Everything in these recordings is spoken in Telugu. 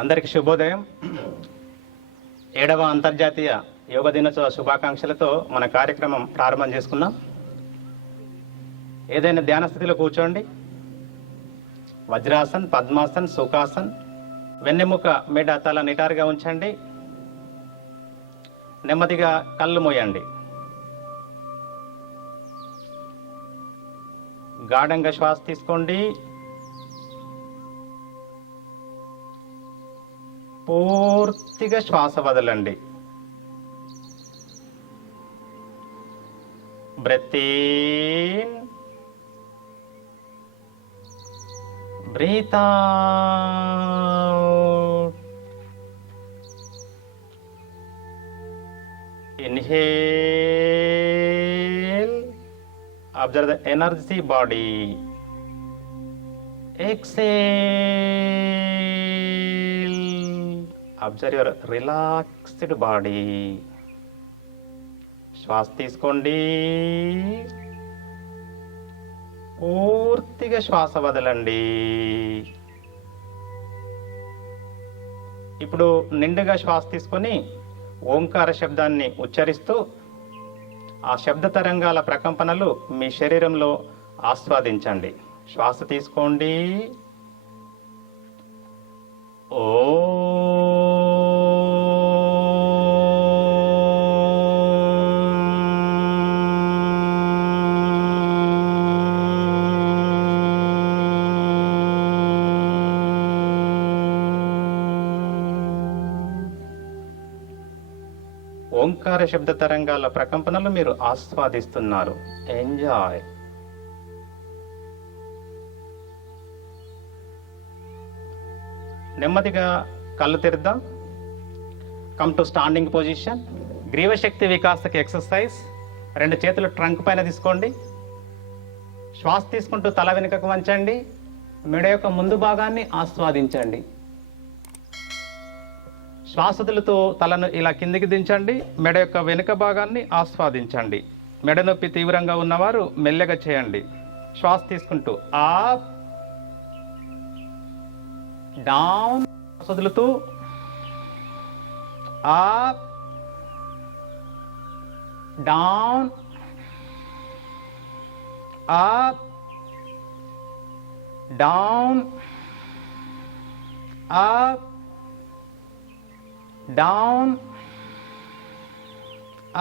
అందరికీ శుభోదయం. 7వ అంతర్జాతీయ యోగ దినోత్సవ శుభాకాంక్షలతో మన కార్యక్రమం ప్రారంభం చేసుకున్నాం. ఏదైనా ధ్యాన స్థితిలో కూర్చోండి. వజ్రాసన్, పద్మాసన్, సుఖాసన్, వెన్నెముక మెడ తల నిటారుగా ఉంచండి. నెమ్మదిగా కళ్ళు మూయండి. గాఢంగా శ్వాస తీసుకోండి. పూర్తిగా శ్వాస వదలండి. Breath in, breath out. Inhale, observe the energy body. Exhale, observe your relaxed body. శ్వాస తీసుకోండి. పూర్తిగా శ్వాస వదలండి. ఇప్పుడు నిండుగా శ్వాస తీసుకొని ఓంకార శబ్దాన్ని ఉచ్చరిస్తూ ఆ శబ్ద తరంగాల ప్రకంపనలు మీ శరీరంలో ఆస్వాదించండి. శ్వాస తీసుకోండి. ఓ ఓంకార శబ్ద తరంగాల ప్రకంపనలు మీరు ఆస్వాదిస్తున్నారు. ఎంజాయ్. నెమ్మదిగా కళ్ళు తెరుద్దాం. Come to standing position. గ్రీవశక్తి వికాసకి ఎక్సర్సైజ్. 2 చేతులు ట్రంక్ పైన తీసుకోండి. శ్వాస తీసుకుంటూ తల వెనుకకు వంచండి. మెడ యొక్క ముందు భాగాన్ని ఆస్వాదించండి. శ్వాస వదులుతూ తలను ఇలా కిందికి దించండి. మెడ యొక్క వెనుక భాగాన్ని ఆస్వాదించండి. మెడ నొప్పి తీవ్రంగా ఉన్నవారు మెల్లగా చేయండి. శ్వాస తీసుకుంటూ అప్, డౌన్. వదులుతూ up, down, up, down, up, down,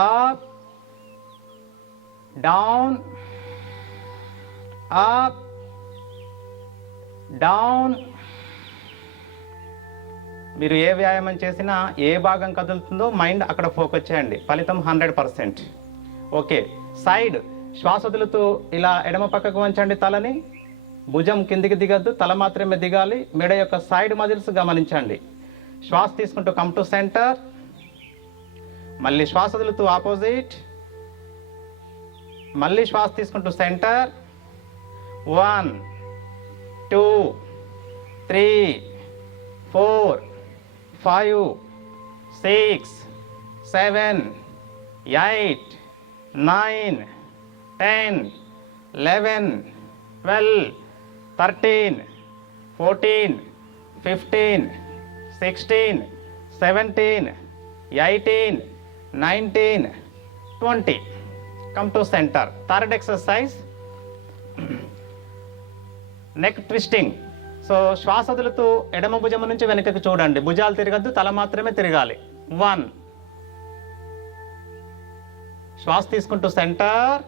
up, down, up, down. మీరు ఏ వ్యాయామం చేసినా ఏ భాగం కదులుతుందో మైండ్ అక్కడ ఫోకస్ చేయండి. ఫలితం 100%. ఓకే. సైడ్ శ్వాస వదులుతూ ఇలా ఎడమ పక్కకు వంచండి తలని. భుజం కిందికి దిగద్దు, తల మాత్రమే దిగాలి. మెడ యొక్క సైడ్ మజిల్స్ గమనించండి. శ్వాస తీసుకుంటూ కమ్ టు సెంటర్. మళ్ళీ శ్వాస వదులుతూ ఆపోజిట్. మళ్ళీ శ్వాస తీసుకుంటూ centre. 1 2 3 4 5 6 7 8 9 10 11 12 13 14 15 16 17 18 19 20. Come to center. Third exercise, neck twisting. So శ్వాస వదులుతూ ఎడమ భుజం నుంచి వెనుకకు చూడండి. భుజాలు తిరగద్దు, తల మాత్రమే తిరగాలి. 1. శ్వాస తీసుకుంటూ సెంటర్.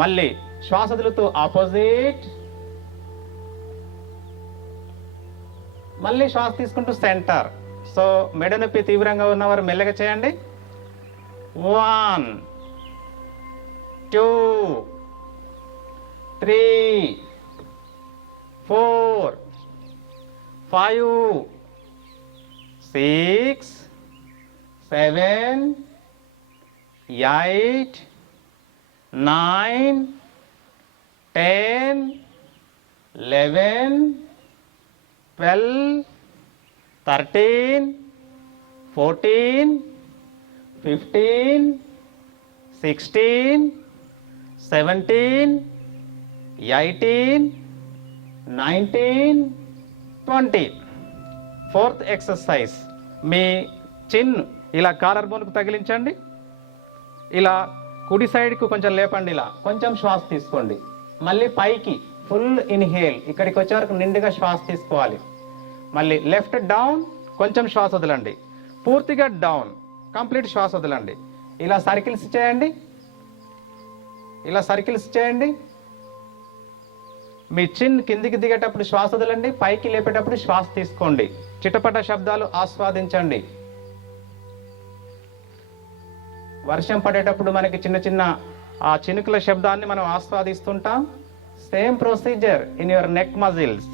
మళ్ళీ శ్వాస వదులుతూ ఆపోజిట్. మళ్ళీ శ్వాస తీసుకుంటూ సెంటర్. సో మెడ నొప్పి తీవ్రంగా ఉన్నవారు మెల్లగా చేయండి. 1 2 3 4 5 6 7 8 9 10 11 12 13 14 15 16 17 18 19 20. Come to center. Third exercise, neck twisting. So శ్వాస వదులుతూ ఎడమ భుజం నుంచి వెనుకకు చూడండి. భుజాలు తిరగద్దు, తల మాత్రమే తిరగాలి. 1. శ్వాస తీసుకుంటూ సెంటర్. మళ్ళీ శ్వాస వదులుతూ ఆపోజిట్. మళ్ళీ శ్వాస తీసుకుంటూ సెంటర్. సో మెడ నొప్పి తీవ్రంగా ఉన్నవారు మెల్లగా చేయండి. 1 2 3 4 5 6 7 8 9 10 11 12 13 14 15 16 17 18 19 20. 20. ఫోర్త్ ఎక్సర్సైజ్, మీ చిన్ ఇలా కాలర్ బోన్కు తగిలించండి. ఇలా కుడి సైడ్కు కొంచెం లేపండి. ఇలా కొంచెం శ్వాస తీసుకోండి. మళ్ళీ పైకి ఫుల్ ఇన్హేల్, ఇక్కడికి వచ్చే వరకు నిండుగా శ్వాస తీసుకోవాలి. మళ్ళీ లెఫ్ట్ డౌన్, కొంచెం శ్వాస వదలండి. పూర్తిగా డౌన్, కంప్లీట్ శ్వాస వదలండి. ఇలా సర్కిల్స్ చేయండి. ఇలా సర్కిల్స్ చేయండి. మీ చిన్ కిందికి దిగేటప్పుడు శ్వాస వదలండి, పైకి లేపేటప్పుడు శ్వాస తీసుకోండి. చిటపట శబ్దాలు ఆస్వాదించండి. వర్షం పడేటప్పుడు మనకి చిన్న చిన్న ఆ చినుకుల శబ్దాన్ని మనం ఆస్వాదిస్తుంటాం. Same procedure in your neck muscles.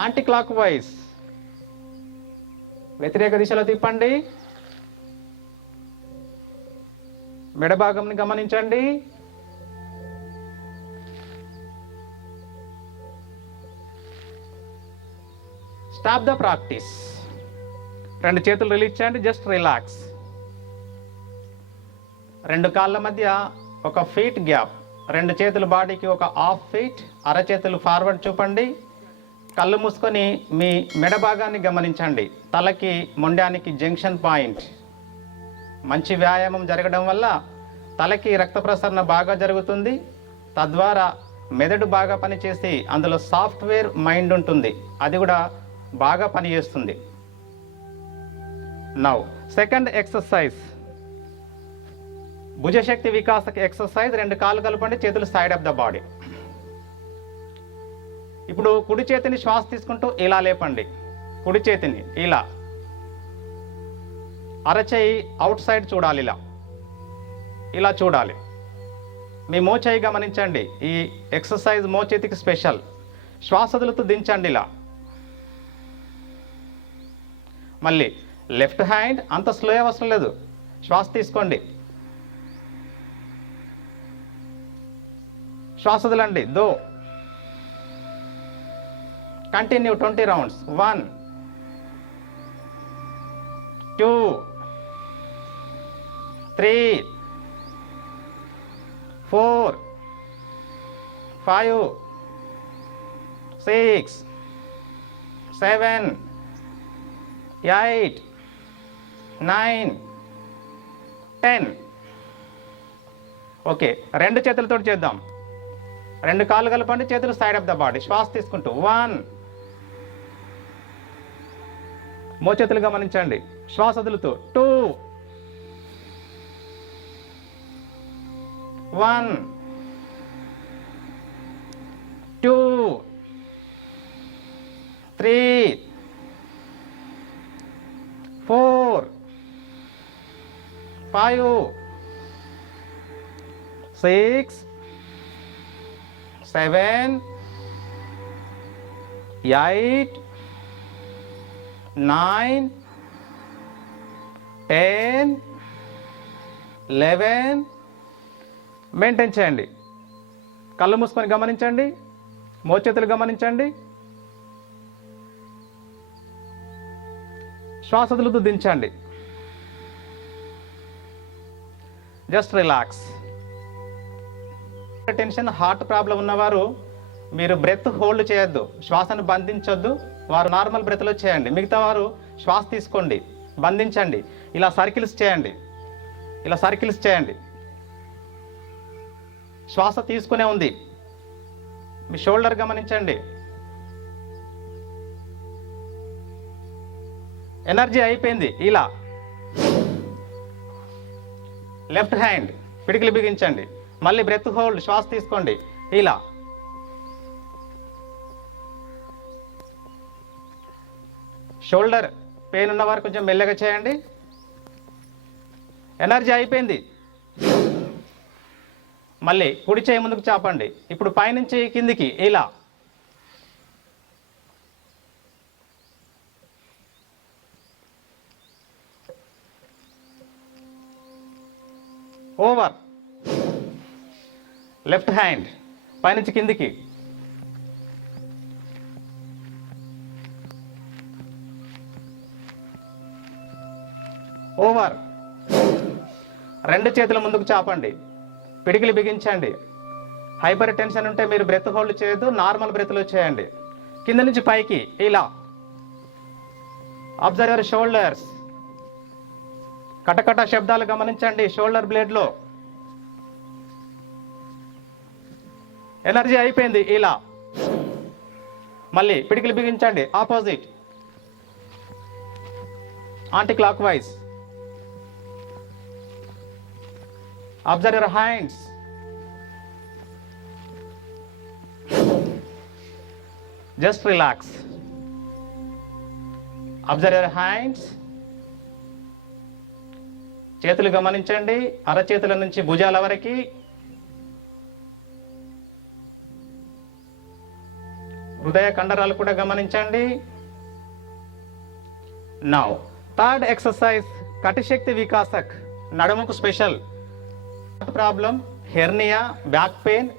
Anti clock wise, వ్యతిరేక దిశలో తిప్పండి. మెడ భాగంని గమనించండి. Stop the practice. 2 చేతులు రిలీజ్ చేయండి. Just relax. 2 కాళ్ళ మధ్య ఒక ఫీట్ గ్యాప్. 2 చేతులు బాడీకి ఒక హాఫ్ ఫీట్. అరచేతులు ఫార్వర్డ్ చూపండి. కళ్ళు మూసుకొని మీ మెడ భాగాన్ని గమనించండి. తలకి మొండానికి జంక్షన్ పాయింట్. మంచి వ్యాయామం జరగడం వల్ల తలకి రక్త ప్రసరణ బాగా జరుగుతుంది. తద్వారా మెదడు బాగా పనిచేసి అందులో సాఫ్ట్వేర్ మైండ్ ఉంటుంది, అది కూడా బాగా పనిచేస్తుంది. నౌ సెకండ్ ఎక్సర్సైజ్, భుజశక్తి వికాసక ఎక్సర్సైజ్. 2 కాళ్ళు కలపండి, చేతులు సైడ్ ఆఫ్ ద బాడీ. ఇప్పుడు కుడి చేతిని శ్వాస తీసుకుంటూ ఇలా లేపండి. కుడి చేతిని ఇలా, అరచేయి అవుట్ సైడ్ చూడాలి. ఇలా ఇలా చూడాలి. మీ మోచేయి గమనించండి. ఈ ఎక్సర్సైజ్ మోచేతికి స్పెషల్. శ్వాస వదులుతూ దించండి ఇలా. మళ్ళీ లెఫ్ట్ హ్యాండ్, అంత స్లో అవసరం లేదు, శ్వాస తీసుకోండి. శ్వాస వదలండి. దో కంటిన్యూ 20 రౌండ్స్. 1 2 3 4 5 6 7 8 9 10. ఓకే, 2 చేతులతో చేద్దాం. 2 కాళ్ళు కలపండి, చేతులు సైడ్ ఆఫ్ ద బాడీ. శ్వాస తీసుకుంటూ 1. మోచేతులు గమనించండి. శ్వాస వదులుతూ 2 1 2 3 4 5 6 7 8 9 10 11. మెయింటైన్ చేయండి. కళ్ళు మూసుకొని గమనించండి. మోచేతులు గమనించండి. శ్వాస వదులుతూ దించండి. Just relax. Tension, heart problem ఉన్నవారు మీరు బ్రెత్ హోల్డ్ చేయొద్దు, శ్వాసను బంధించొద్దు. వారు నార్మల్ బ్రెత్లో చేయండి. మిగతా వారు శ్వాస తీసుకోండి, బంధించండి. ఇలా సర్కిల్స్ చేయండి. ఇలా సర్కిల్స్ చేయండి. శ్వాస తీసుకునే ఉంది. మీ షోల్డర్ గమనించండి. ఎనర్జీ అయిపోయింది. ఇలా లెఫ్ట్ హ్యాండ్ పిడికిలి బిగించండి. మళ్ళీ బ్రెత్ హోల్డ్, శ్వాస తీసుకోండి. ఇలా షోల్డర్ పెయిన్ ఉన్నవారు కొంచెం మెల్లగా చేయండి. ఎనర్జీ అయిపోయింది. మళ్ళీ కుడి చేయి ముందుకు చాపండి. ఇప్పుడు పైనుంచి కిందికి ఇలా. ఓవర్. లెఫ్ట్ హ్యాండ్ పైనుంచి కిందికి. ఓవర్. 2 చేతులు ముందుకు చాపండి. పిడికిలి బిగించండి. హైపర్ టెన్షన్ ఉంటే మీరు బ్రెత్ హోల్డ్ చేయొద్దు, నార్మల్ బ్రెత్లో చేయండి. కింద నుంచి పైకి ఇలా. Observe your shoulders. కటకట శబ్దాలు గమనించండి షోల్డర్ బ్లేడ్లో. ఎనర్జీ అయిపోయింది ఇలా. మళ్ళీ పిడికిలు బిగించండి opposite, anti clock wise. Observe your hands. Just relax. Observe your hands. చేతులు గమనించండి, అరచేతుల నుంచి భుజాల వరకు. హృదయ కండరాలు కూడా గమనించండి. నౌ థర్డ్ ఎక్సర్సైజ్ కటిశక్తి వికాసక్. నడుముకు special. Problem, hernia, back pain,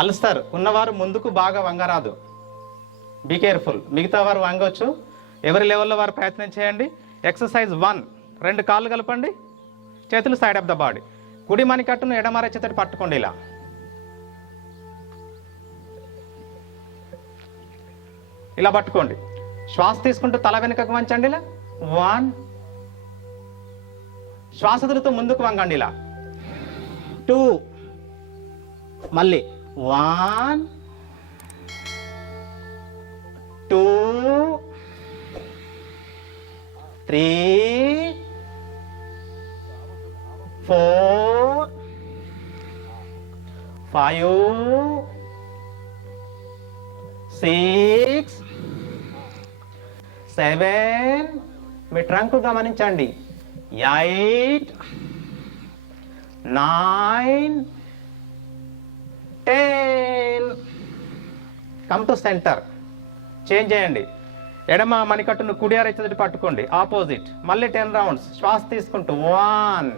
ulcer ఉన్నవారు ముందుకు బాగా వంగరాదు. Be careful. మిగతా వారు వంగవచ్చు, ఎవరి లెవెల్లో వారు ప్రయత్నం చేయండి. ఎక్సర్సైజ్ 1. 2 కాళ్ళు కలపండి, చేతులు సైడ్ ఆఫ్ ద బాడీ. కుడి మణికట్టును ఎడమర చేతితో పట్టుకోండి ఇలా. ఇలా పట్టుకోండి. శ్వాస తీసుకుంటూ తల వెనుకకు వంచండి ఇలా. 1. శ్వాస వదులుతూ ముందుకు వంగండి ఇలా. 2. మళ్ళీ 1 2 3 4 5 6 7. మీ ట్రంక్ గమనించండి. 8 9 10. Come to centre. చేంజ్ చేయండి. ఎడమ మణికట్టును కుడి అరచేతితో పట్టుకోండి ఆపోజిట్. మళ్ళీ 10 రౌండ్స్. శ్వాస తీసుకుంటూ 1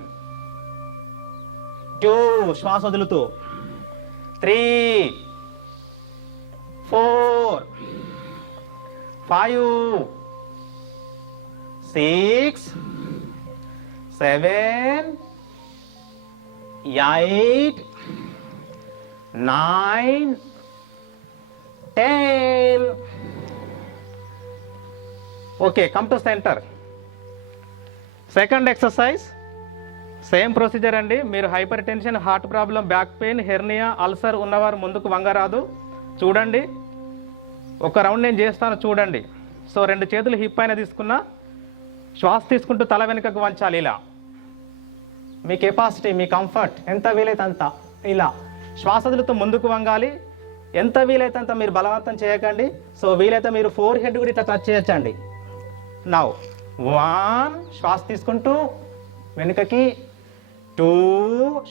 2. శ్వాస వదులుతూ 3 4 5 6 7 8 9 10. Okay, come to centre. Second exercise same procedure అండి. మీరు hyper tension, heart problem, back pain, hernia, ulcer ఉన్నవారు ముందుకు వంగరాదు. చూడండి, ఒక రౌండ్ నేను చేస్తాను చూడండి. సో 2 చేతులు హిప్ పైన తీసుకున్నా, శ్వాస తీసుకుంటూ తల వెనుకకు వంచాలి ఇలా. మీ కెపాసిటీ, మీ కంఫర్ట్ ఎంత వీలైతే అంత ఇలా. శ్వాస వదులుతూ ముందుకు వంగాలి. ఎంత వీలైతే అంత మీరు బలవంతం చేయకండి. సో వీలైతే మీరు 4 హెడ్ కూడా ఇట్లా టచ్ చేయొచ్చండి. నౌ 1. శ్వాస తీసుకుంటూ వెనుకకి. 2.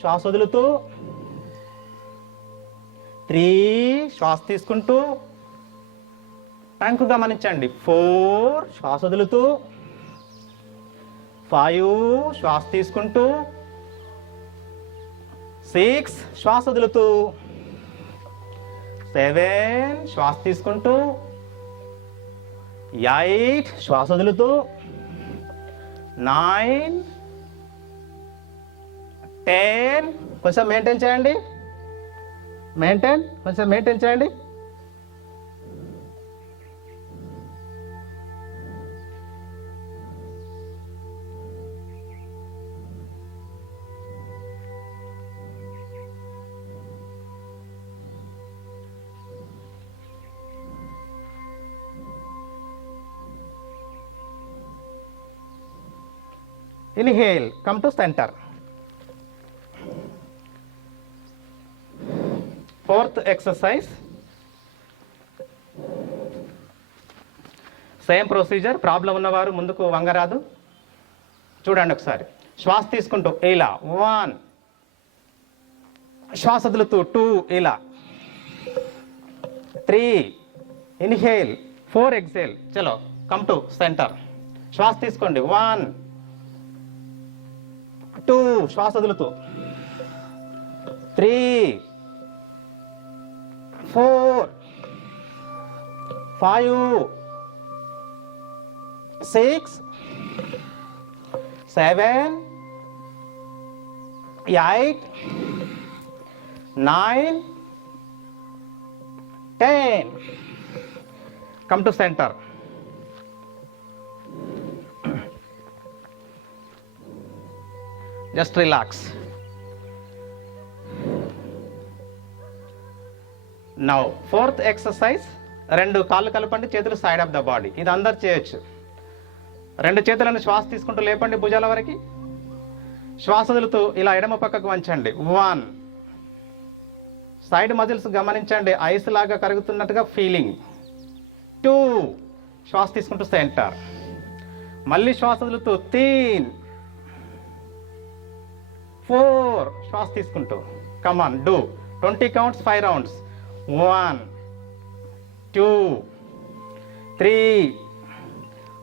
శ్వాస వదులుతూ. 3. శ్వాస తీసుకుంటూ. ట్యాంకు గమనించండి. 4. శ్వాస వదులుతూ. 5. శ్వాస తీసుకుంటూ. 6. శ్వాస వదులుతూ. 7. శ్వాస తీసుకుంటూ. 8. శ్వాస వదులుతూ. 9 10. కొంచెం మెయింటైన్ చేయండి. కొంచెం మెయింటైన్ చేయండి. Inhale, come to center. Fourth exercise. Same procedure. Problem ఉన్నవారు ముందుకు వంగరాదు. చూడండి ఒకసారి. శ్వాస తీసుకుంటూ ఇలా 1. శ్వాస వదులుతూ 2 ఇలా. 3. ఇన్హేల్. 4 ఎక్సేల్. చలో, కమ్ టు సెంటర్. శ్వాస తీసుకోండి. 1 2. శ్వాస వదులుతూ. 3 4 5 6 7 8 9 10. Come to centre. Just relax. Now fourth exercise, రెండు కాళ్ళు కలపండి, చేతులు సైడ్ ఆఫ్ ద బాడీ. ఇది అందరు చేయొచ్చు. రెండు చేతులను శ్వాస తీసుకుంటూ లేపండి భుజాల వరకు. శ్వాస వదులుతూ ఇలా ఎడమ పక్కకు వంచండి. 1. సైడ్ మజిల్స్ గమనించండి, ఐస్ లాగా కరుగుతున్నట్టుగా ఫీలింగ్. 2. శ్వాస తీసుకుంటూ సెంటర్. మళ్ళీ శ్వాస వదులుతూ 3. 4. శ్వాస తీసుకుంటూ. Come on do 20 counts, 5 rounds. 1 2 3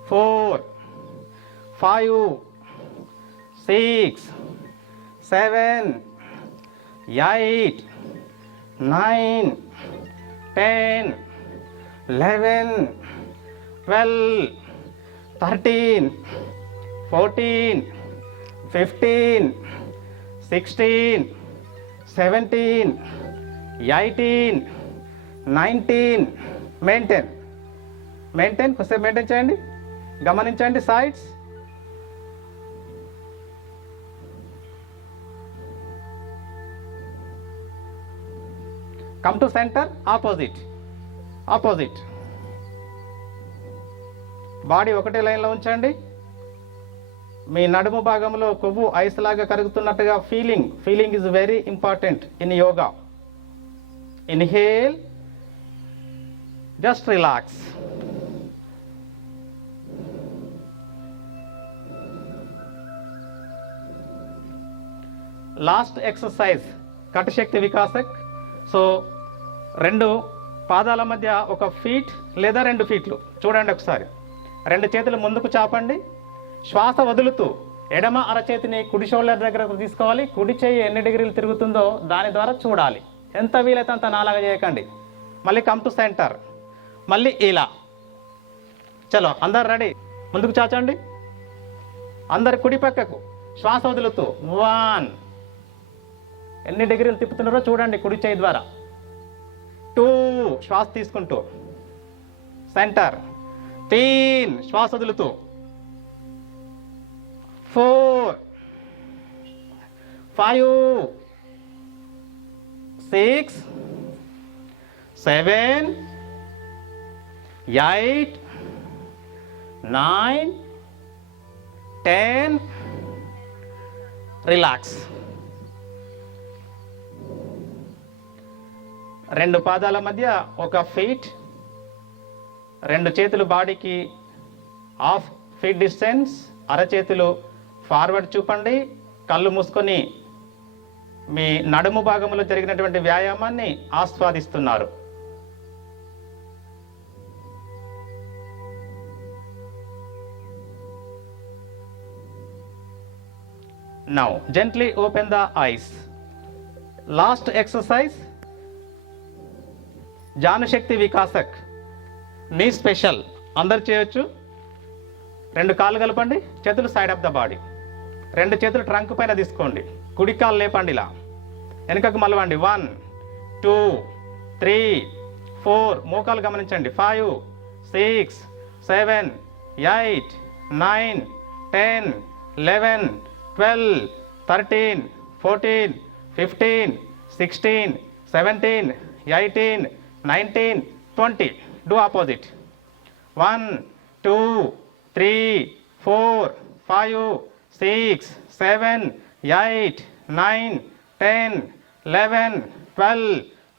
4 5 6 7 8 9 10 11 12 13 14 15 16 17 18 19. Maintain కొద్దిసేపు మెయింటైన్ చేయండి. గమనించండి sides. Come to centre. Opposite. Body ఒకటే లైన్లో ఉంచండి. మీ నడుము భాగంలో కొవ్వు ఐస్ లాగా కరుగుతున్నట్టుగా feeling is very important in yoga. Inhale, just relax. Last exercise కటిశక్తి వికాసక్. సో 2 పాదాల మధ్య ఒక ఫీట్ లేదా 2 ఫీట్లు చూడండి ఒకసారి. 2 చేతులు ముందుకు చాపండి. శ్వాస వదులుతూ ఎడమ అరచేతిని కుడి షోల్డర్ దగ్గరకు తీసుకోవాలి. కుడి చేయి ఎన్ని డిగ్రీలు తిరుగుతుందో దాని ద్వారా చూడాలి. ఎంత వీలైతే అంత నాలాగా చేయకండి. మళ్ళీ కమ్ టు సెంటర్. మళ్ళీ ఇలా. చలో అందరు రెడీ. ముందుకు చాచండి. అందరు కుడి పక్కకు. శ్వాస వదులుతూ 1. ఎన్ని డిగ్రీలు తిప్పుతున్నారో చూడండి కుడి చేయి ద్వారా. 2. శ్వాస తీసుకుంటూ సెంటర్. 3. శ్వాస వదులుతూ 4 5 6 7 8 9 10. రిలాక్స్. 2 పాదాల మధ్య ఒక ఫీట్. 2 చేతులు బాడీకి హాఫ్ ఫీట్ డిస్టెన్స్. అరచేతులు ఫార్వర్డ్ చూపండి. కళ్ళు మూసుకొని మీ నడుము భాగంలో జరిగినటువంటి వ్యాయామాన్ని ఆస్వాదిస్తున్నారు. Now gently open the eyes. Last exercise, జానుశక్తి వికాసక్. నీ స్పెషల్. అందరు చేయొచ్చు. 2 కాళ్ళు కలపండి. చేతులు సైడ్ ఆఫ్ ద బాడీ. 2 చేతులు ట్రంక్ పైన తీసుకోండి. కుడి కాలు లేపండి. ఇలా వెనుకకు మలవండి. 1 2 3 4. మోకాలు గమనించండి. 5 6 7 8 9 10 11 12 13 14 15 16 17 18 19 20. Do opposite. 1 2 3 4 5 6 7 8 9 10 11 12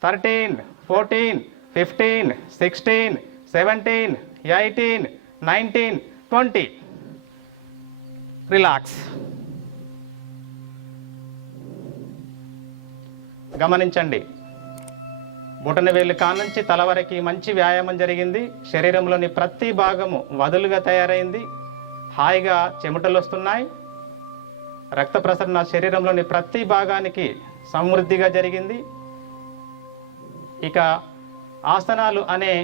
13 14 15 16 17 18 19 20. రిలాక్స్. గమనించండి. బొటనవేలు కానుంచి తల వరకు మంచి వ్యాయామం జరిగింది. శరీరంలోని ప్రతి భాగము వదులుగా తయారైంది. హాయిగా చెమటలు వస్తున్నాయి. రక్త ప్రసరణ శరీరంలోని ప్రతి భాగానికి సమృద్ధిగా జరిగింది. ఇక ఆసనాలు అనే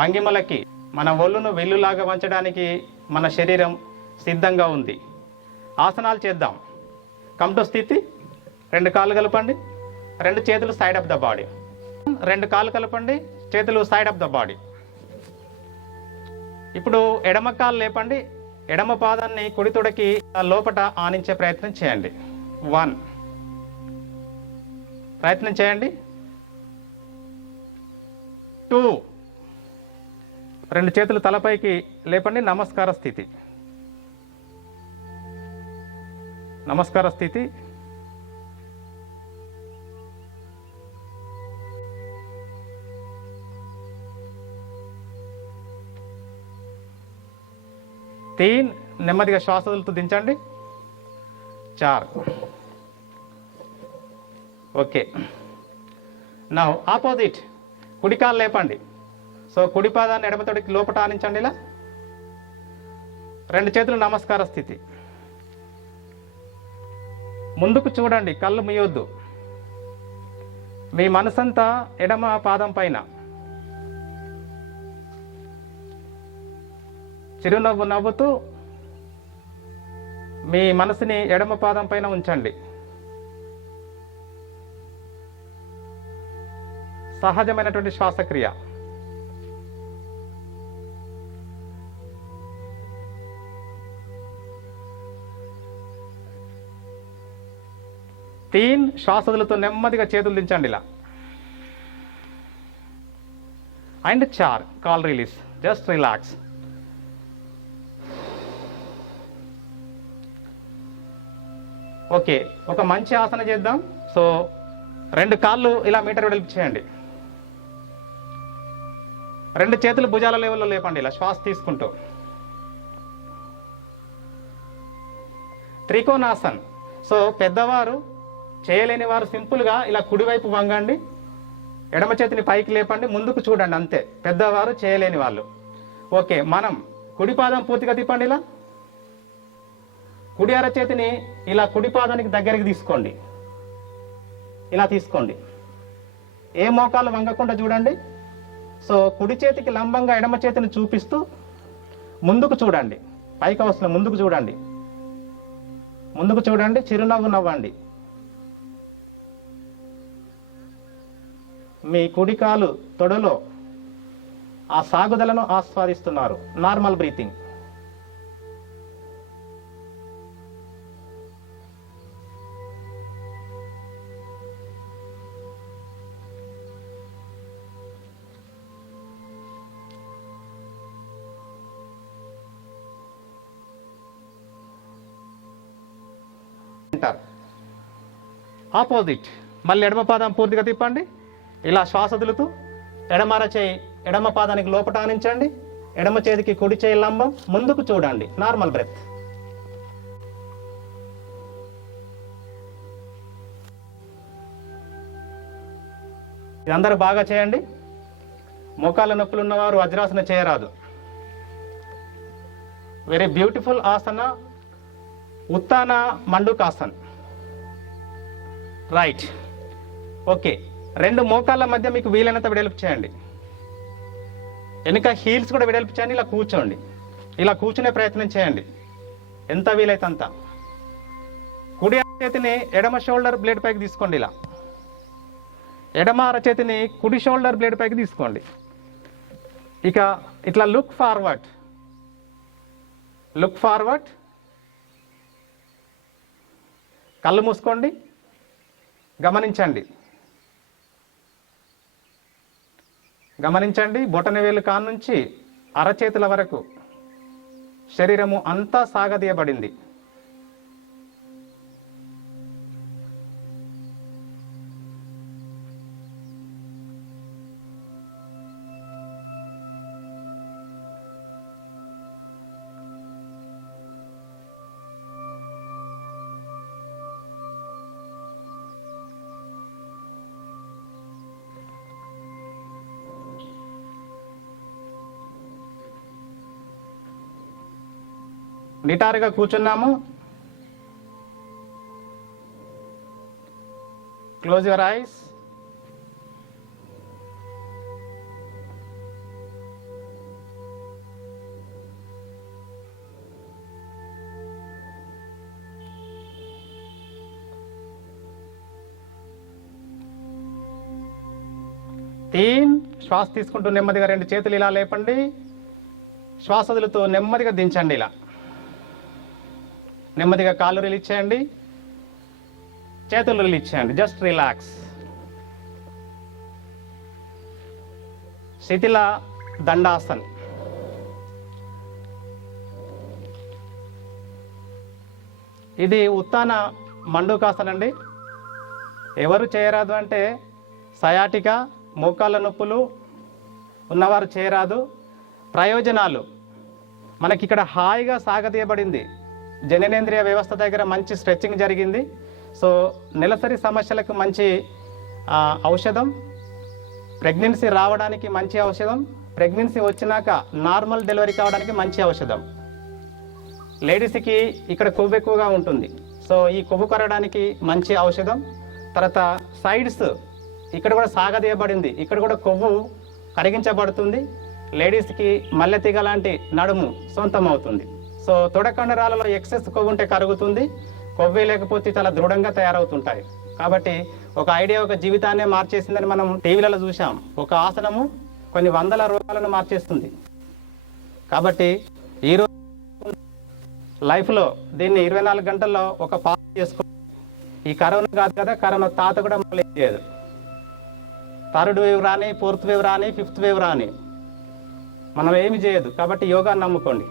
భంగిమలకి మన ఒళ్ళును వెల్లులాగా వంచడానికి మన శరీరం సిద్ధంగా ఉంది. ఆసనాలు చేద్దాం. కమ్ టు స్థితి. 2 కాళ్ళు కలపండి. 2 చేతులు సైడ్ ఆఫ్ ద బాడీ. 2 కాళ్ళు కలపండి. చేతులు సైడ్ ఆఫ్ ద బాడీ. ఇప్పుడు ఎడమ కాలు లేపండి, ఎడమ పాదాన్ని కుడి తొడకి లోపట ఆనించే ప్రయత్నం చేయండి. 1 ప్రయత్నం చేయండి. 2 2 చేతులు తలపైకి లేపండి, నమస్కార స్థితి. నమస్కార స్థితి. 3 నెమ్మదిగా శ్వాస వదులుతూ దించండి. 4 ఓకే. నౌ ఆపోజిట్, కుడి కాలు లేపండి. సో కుడి పాదాన్ని ఎడమ తొడికి లోపట ఆనించండి. ఇలా 2 చేతులు నమస్కార స్థితి. ముందుకు చూడండి, కళ్ళు మూయొద్దు. మీ మనసంతా ఎడమ పాదం పైన. చిరునవ్వు నవ్వుతూ మీ మనసుని ఎడమ పాదం పైన ఉంచండి. సహజమైనటువంటి శ్వాసక్రియ. తీన్ శ్వాస వదులుతూ నెమ్మదిగా చేతులు దించండి ఇలా. And 4 call release, just relax. Okay, ఒక మంచి ఆసన చేద్దాం. సో 2 కాళ్ళు ఇలా మీటర్ వెడల్పు చేయండి. 2 చేతులు భుజాల లెవెల్లో లేపండి ఇలా శ్వాస తీసుకుంటూ. త్రికోణాసన్. సో పెద్దవారు చేయలేని వారు సింపుల్గా ఇలా కుడివైపు వంగండి, ఎడమ చేతిని పైకి లేపండి, ముందుకు చూడండి, అంతే. పెద్దవారు చేయలేని వాళ్ళు. ఓకే, మనం కుడి పాదం పూర్తిగా తిప్పండి ఇలా. కుడి అరచేతిని ఇలా కుడి పాదానికి దగ్గరికి తీసుకోండి, ఇలా తీసుకోండి. ఏ మోకాలు వంగకుండా చూడండి. సో కుడి చేతికి లంబంగా ఎడమ చేతిని చూపిస్తూ ముందుకు చూడండి, పైకి వస్తున్న ముందుకు చూడండి, ముందుకు చూడండి, చిరునవ్వు నవ్వండి. మీ కుడి కాలు తొడలో ఆ సాగుదలను ఆస్వాదిస్తున్నారు. Normal breathing. ఆపోజిట్, మళ్ళీ ఎడమ పాదం పూర్తిగా తిప్పండి, ఇలా శ్వాస వదులుతూ ఎడమర చేయి ఎడమ పాదానికి లోపట ఆనించండి, ఎడమ చేతికి కుడి చేయి లంబం, ముందుకు చూడండి. Normal breath. ఇది అందరూ బాగా చేయండి. మోకాళ్ళ నొప్పులు ఉన్నవారు వజ్రాసన చేయరాదు. Very beautiful asana, Uttana Mandukasana. Right. Okay, 2 మోకాళ్ళ మధ్య మీకు వీలైనంత వెడల్పు చేయండి. వెనుక హీల్స్ కూడా వెడల్పు చేయండి. ఇలా కూర్చోండి, ఇలా కూర్చునే ప్రయత్నం చేయండి ఎంత వీలైతే అంత. కుడి అరచేతిని ఎడమ షోల్డర్ బ్లేడ్ పైకి తీసుకోండి ఇలా. ఎడమ అరచేతిని కుడి షోల్డర్ బ్లేడ్ పైకి తీసుకోండి. ఇక ఇట్లా లుక్ ఫార్వర్డ్, లుక్ ఫార్వర్డ్. కళ్ళు మూసుకోండి, గమనించండి, గమనించండి. బొటనవేలు కాన్ నుంచి అరచేతుల వరకు శరీరము అంతా సాగదీయబడింది. నిటారుగా కూర్చున్నాము. Close your eyes. శ్వాస తీసుకుంటూ నెమ్మదిగా 2 చేతులు ఇలా లేపండి, శ్వాస వదులుతూ నెమ్మదిగా దించండి. ఇలా నెమ్మదిగా కాళ్ళు రిలీజ్ చేయండి, చేతులు రిలీజ్ చేయండి. Just relax. శిథిల దండాసన్. ఇది ఉత్తాన మండూకాసన్ అండి. ఎవరు చేయరాదు అంటే సయాటికా, మోకాళ్ళ నొప్పులు ఉన్నవారు చేయరాదు. ప్రయోజనాలు, మనకి ఇక్కడ హాయిగా సాగదీయబడింది. జననేంద్రియ వ్యవస్థ దగ్గర మంచి స్ట్రెచ్చింగ్ జరిగింది. సో నెలసరి సమస్యలకు మంచి ఔషధం, ప్రెగ్నెన్సీ రావడానికి మంచి ఔషధం, ప్రెగ్నెన్సీ వచ్చినాక నార్మల్ డెలివరీ కావడానికి మంచి ఔషధం. లేడీస్కి ఇక్కడ కొవ్వు ఎక్కువగా ఉంటుంది, సో ఈ కొవ్వు కరగడానికి మంచి ఔషధం. తర్వాత సైడ్స్ ఇక్కడ కూడా సాగదీయబడింది, ఇక్కడ కూడా కొవ్వు కరిగించబడుతుంది. లేడీస్కి మల్లెతీగ లాంటి నడుము సొంతం అవుతుంది. సో తొడకండరాలలో ఎక్సెస్ కొవ్వు ఉంటే కరుగుతుంది, కొవ్వే లేకపోతే చాలా దృఢంగా తయారవుతుంటాయి. కాబట్టి ఒక ఐడియా ఒక జీవితాన్నే మార్చేసిందని మనం టీవీలలో చూసాం. ఒక ఆసనము కొన్ని వందల రోగాలను మార్చేస్తుంది. కాబట్టి ఈరోజు లైఫ్లో దీన్ని 24 గంటల్లో ఒక పాస్ చేసుకో. ఈ కరోనా కాదు కదా, కరోనా తాత కూడా మళ్ళీ చేయదు. 3rd వేవ్ రాని, 4th వేవ్ రాని, 5th వేవ్ రాని మనం ఏమి చేయదు. కాబట్టి యోగాన్ని నమ్ముకోండి.